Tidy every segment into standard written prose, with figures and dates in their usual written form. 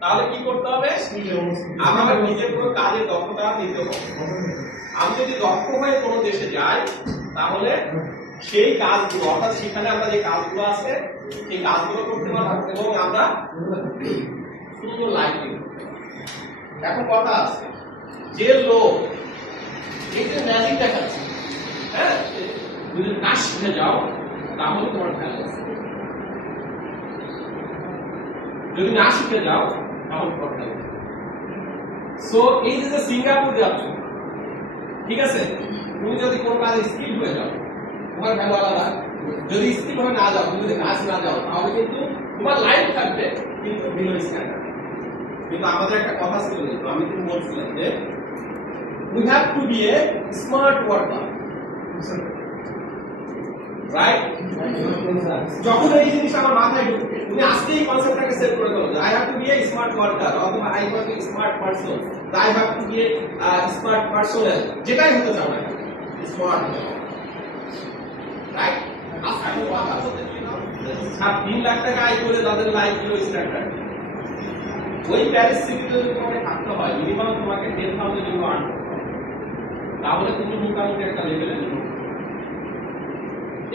তাহলে কি করতে হবে? আমার নিজের কোনো কাজের দক্ষতা নিতে হবে। আমি যদি দক্ষ হয়ে কোনো দেশে যাই তাহলে সেই কাজগুলো অর্থাৎ সেখানে আমরা যে কাজগুলো আছে সেই কাজগুলো করতে পারবো এবং আমরা সুন্দর লাইফ লিড করতে পারবো। এখন কথা আছে যে লোক এই যে ম্যাজিক দেখাচ্ছে, হ্যাঁ, যদি কাজ শিখে যাও তাহলে তোমার ভ্যালু আছে, যদি না শিখে যাও তাহলে তোমার ভ্যালু আছে। সো এই যে সিঙ্গাপুর যাচ্ছ, ঠিক আছে, তুমি যদি কোনো কাজে স্কিল হয়ে যাও তোমার ভ্যালু আলাদা, যদি স্কিল হয়ে না যাও, তুমি যদি কাজ না যাও তাহলে কিন্তু তোমার লাইফ থাকবে কিন্তু বিলো স্ট্যান্ডার্ড। কিন্তু আমাদের একটা কথা ছিল, আমি কিন্তু বলছিলাম যে we have to be a smart worker, right? যখন এই জিনিস আমার মাথায় ঢুকবে তুমি আজকে এই কনসেপ্টটাকে সেট করে দাও, I have to be a smart worker অথবা I have to be a smart person, I have to be a smart personnel, যেটাই হতে চাও না স্মার্ট রাইট। আজকে কথা বলতে কি না 3 লাখ টাকা আয় করে তাদের লাইফ হলো স্ট্যান্ডার্ড। ওই প্যারিস সিটিতে যদি তোমাকে থাকতে হয় মিনিমাম তোমাকে 10,000 ইউরো আর্ন করতে হবে, তাহলে তুমি মোটামুটি একটা লেভেলে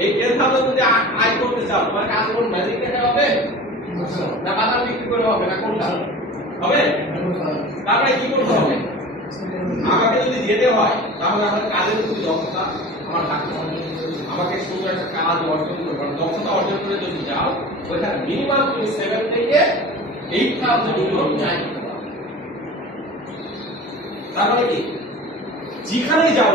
এই 10,000 যদি আয় করতে চাও তোমার কাজ কোন ম্যাজিক দেখে হবে না বাজার বিক্রি করে হবে না কোনটা হবে? তারপরে কি করতে হবে? আমাকে যদি যেতে হয় তাহলে আমার কাজের প্রতি দক্ষতা আমার থাকতে হবে, আমাকে সুন্দর একটা কাজ অর্জন করতে হবে। দক্ষতা অর্জন করে যদি যাও ওইখানে মিনিমাম তুমি 7 থেকে 8,000 ইউরো চাই। তারপরে কি যেখানেই যাও